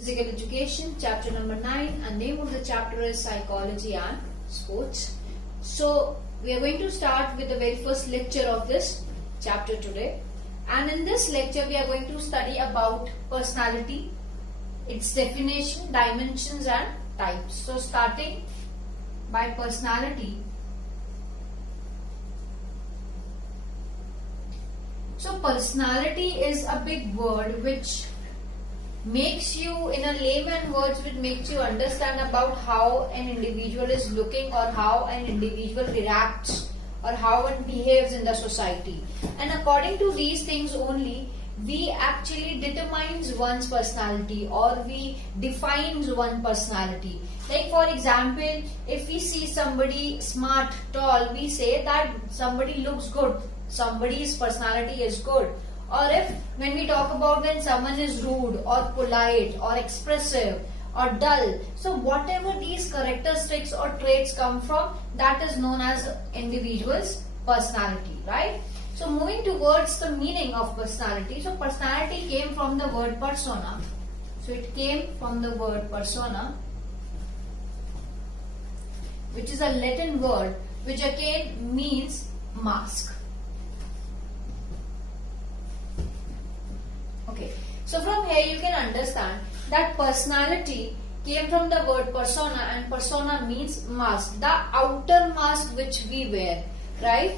Physical Education, chapter number 9, and name of the chapter is Psychology and Sports. So, we are going to start with the very first lecture of this chapter today. And in this lecture, we are going to study about personality, its definition, dimensions and types. So, starting by personality. So, personality is a big word which makes you, in a layman words, which makes you understand about how an individual is looking or how an individual reacts or how it behaves in the society. And according to these things only, we actually determines one's personality or we defines one personality. Like for example, if we see somebody smart, tall, we say that somebody looks good, somebody's personality is good. Or if when we talk about when someone is rude or polite or expressive or dull, so whatever these characteristics or traits come from, that is known as individual's personality, right? So moving towards the meaning of personality. So personality came from the word persona. So it came from the word persona, which is a Latin word which again means mask. Okay, so from here you can understand that personality came from the word persona, and persona means mask, the outer mask which we wear, right?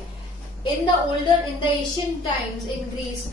In the ancient times in Greece,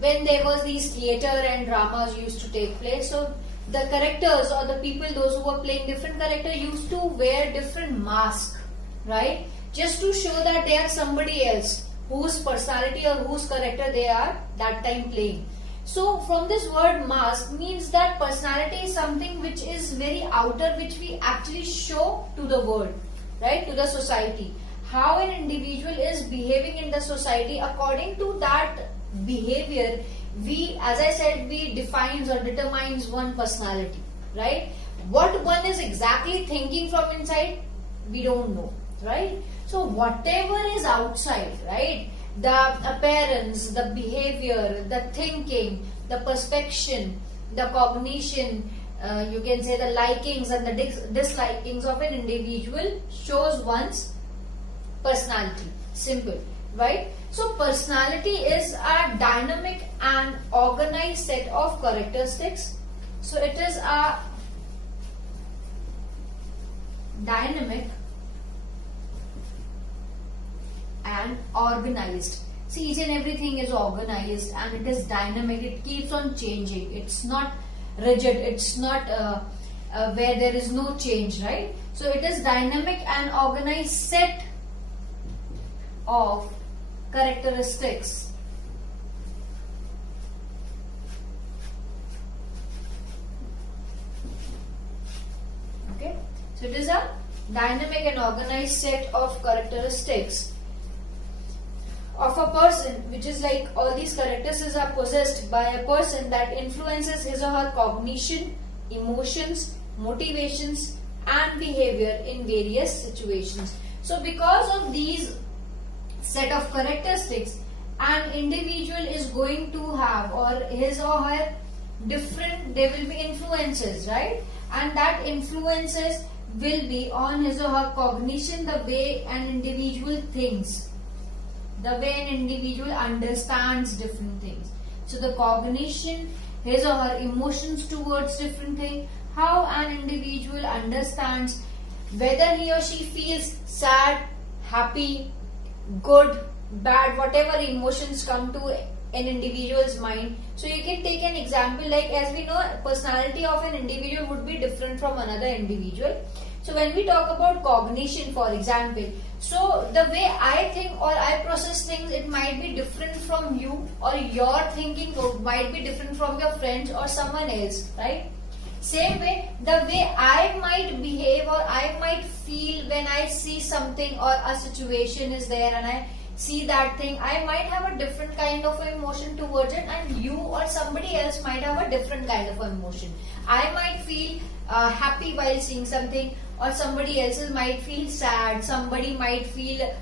when there was these theatre and dramas used to take place, so the characters or the people, those who were playing different characters, used to wear different masks, right? Just to show that they are somebody else whose personality or whose character they are that time playing. So from this word mask means that personality is something which is very outer, which we actually show to the world, right, to the society. How an individual is behaving in the society, according to that behavior, we, as I said, we defines or determines one personality, right? What one is exactly thinking from inside, we don't know, right? So whatever is outside, right? The appearance, the behavior, the thinking, the perception, the cognition, you can say the likings and the dislikings of an individual shows one's personality. Simple, right? So personality is a dynamic and organized set of characteristics. So it is a dynamic and organized. See, each and everything is organized and it is dynamic. It keeps on changing. It's not rigid. It's not where there is no change, right? So it is dynamic and organized set of characteristics. Okay. So it is a dynamic and organized set of characteristics of a person, which is like all these characteristics are possessed by a person that influences his or her cognition, emotions, motivations and behavior in various situations. So because of these set of characteristics, an individual is going to have, or his or her different, there will be influences, right? And that influences will be on his or her cognition, the way an individual thinks, the way an individual understands different things. So the cognition, his or her emotions towards different things, how an individual understands whether he or she feels sad, happy, good, bad, whatever emotions come to an individual's mind. So you can take an example, like as we know, personality of an individual would be different from another individual. So when we talk about cognition, for example, so the way I think or I process things, it might be different from you, or your thinking might be different from your friends or someone else, right? Same way, the way I might behave or I might feel when I see something or a situation is there and I see that thing, I might have a different kind of emotion towards it, and you or somebody else might have a different kind of emotion. I might feel happy while seeing something, or somebody else might feel sad, somebody might feel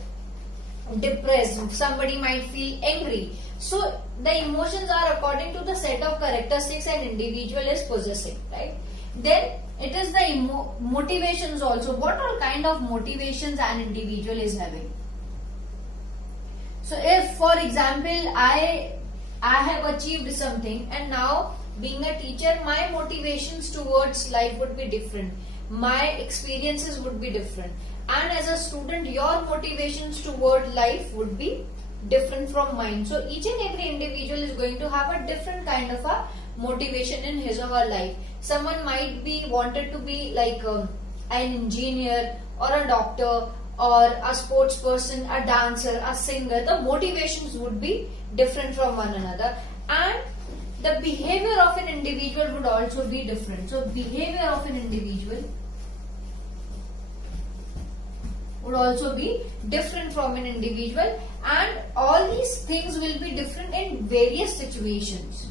depressed, somebody might feel angry. So the emotions are according to the set of characteristics an individual is possessing, right? Then it is the motivations also. What all kind of motivations an individual is having? So if, for example, I have achieved something, and now being a teacher, my motivations towards life would be different. My experiences would be different. And as a student, your motivations toward life would be different from mine. So each and every individual is going to have a different kind of a motivation in his or her life. Someone might be wanted to be like an engineer or a doctor or a sports person, a dancer, a singer. The motivations would be different from one another, and the behavior of an individual would also be different. So behavior of an individual would also be different from an individual, and all these things will be different in various situations.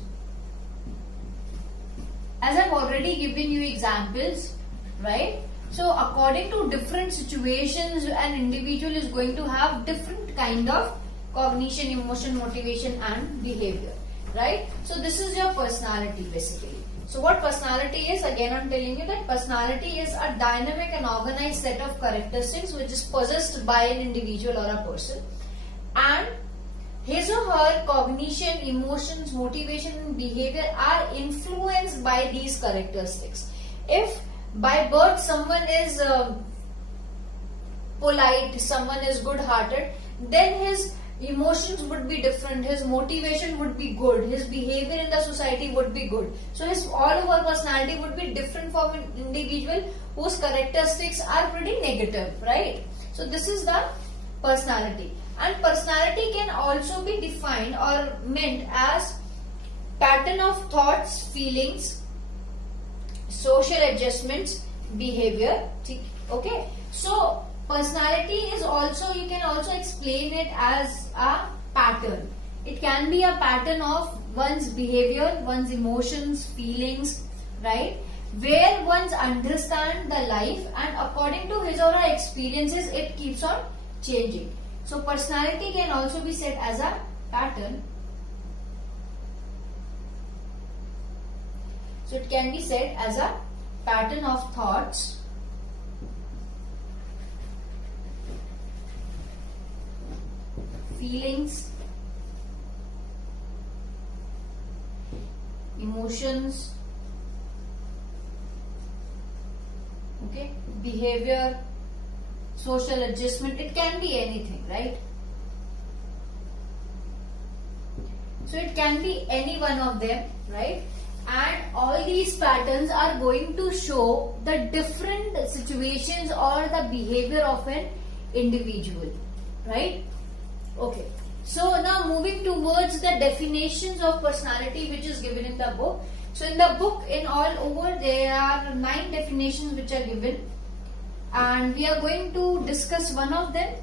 As I've already given you examples, right? So according to different situations, an individual is going to have different kind of cognition, emotion, motivation and behavior, right? So this is your personality basically. So what personality is? Again, I'm telling you that personality is a dynamic and organized set of characteristics which is possessed by an individual or a person, and his or her cognition, emotions, motivation and behavior are influenced by these characteristics. If by birth someone is polite, someone is good-hearted, then his emotions would be different, his motivation would be good, his behavior in the society would be good. So his all over personality would be different from an individual whose characteristics are pretty negative, right? So this is the personality. And personality can also be defined or meant as pattern of thoughts, feelings, social adjustments, behavior. Okay. So personality is also, you can also explain it as a pattern. It can be a pattern of one's behavior, one's emotions, feelings, right? Where one's understand the life, and according to his or her experiences, it keeps on changing. So personality can also be said as a pattern. So it can be said as a pattern of thoughts, feelings, emotions, okay, behavior, social adjustment. It can be anything, right? So it can be any one of them, right? And all these patterns are going to show the different situations or the behavior of an individual, right? Okay. So now moving towards the definitions of personality which is given in the book. So in the book, in all over, there are 9 definitions which are given, and we are going to discuss one of them,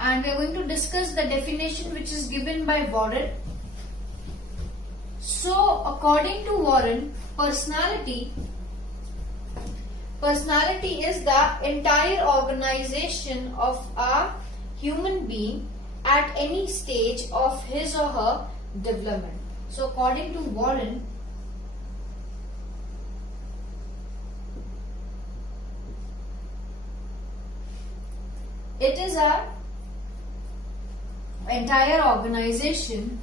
and we are going to discuss the definition which is given by Warren. So according to Warren, personality is the entire organization of a human being at any stage of his or her development. So according to Warren, it is a entire organization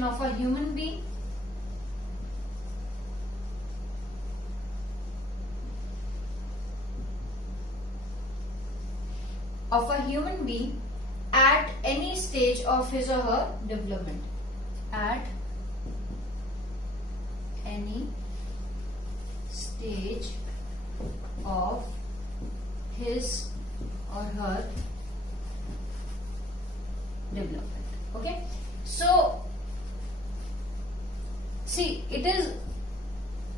of a human being at any stage of his or her development. At any stage of his or her development. Okay. So see, it is,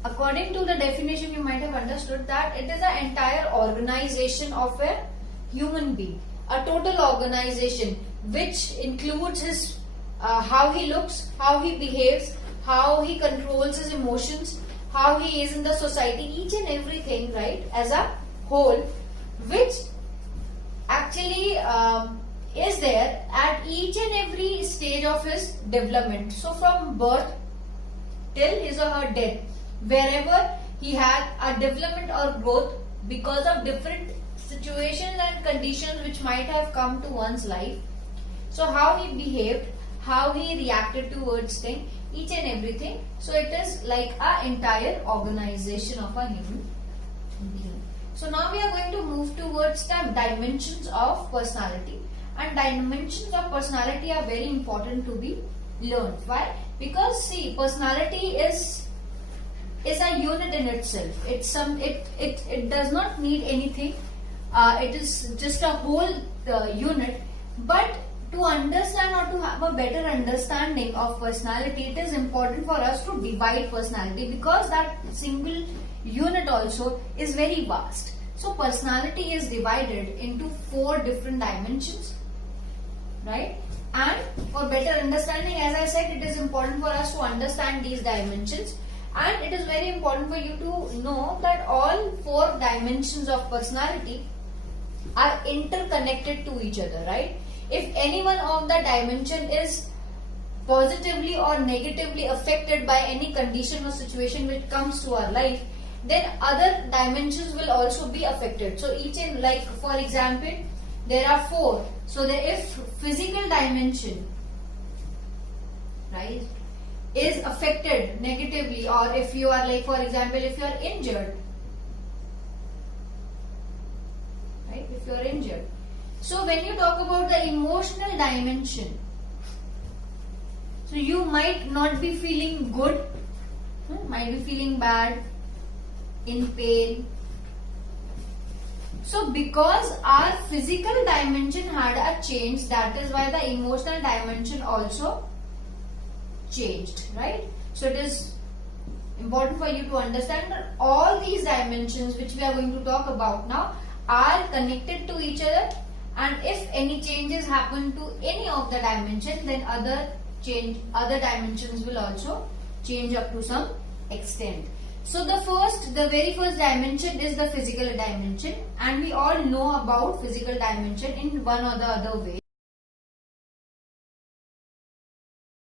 according to the definition, you might have understood that it is an entire organization of a human being, a total organization which includes his how he looks, how he behaves, how he controls his emotions, how he is in the society, each and everything, right, as a whole, which actually is there at each and every stage of his development. So from birth till his or her death, wherever he had a development or growth because of different situations and conditions which might have come to one's life. So how he behaved, how he reacted towards things, each and everything. So it is like a entire organization of a human being. So now we are going to move towards the dimensions of personality. And dimensions of personality are very important to be learned. Why? Because see, personality is a unit in itself. It does not need anything. It is just a whole unit. But to understand or to have a better understanding of personality, it is important for us to divide personality, because that single unit also is very vast. So personality is divided into 4 different dimensions, right? And for better understanding, as I said, it is important for us to understand these dimensions, and it is very important for you to know that all 4 dimensions of personality are interconnected to each other, right? If any one of the dimension is positively or negatively affected by any condition or situation which comes to our life, then other dimensions will also be affected. So each in, like for example, there are 4. So if physical dimension, right, is affected negatively, or if you are, like for example, if you are injured, right, if you are injured. So when you talk about the emotional dimension, so you might not be feeling good, might be feeling bad, in pain. So because our physical dimension had a change, that is why the emotional dimension also changed, right? So it is important for you to understand that all these dimensions which we are going to talk about now are connected to each other, and if any changes happen to any of the dimension, then other dimensions will also change up to some extent. So the very first dimension is the physical dimension, and we all know about physical dimension in one or the other way.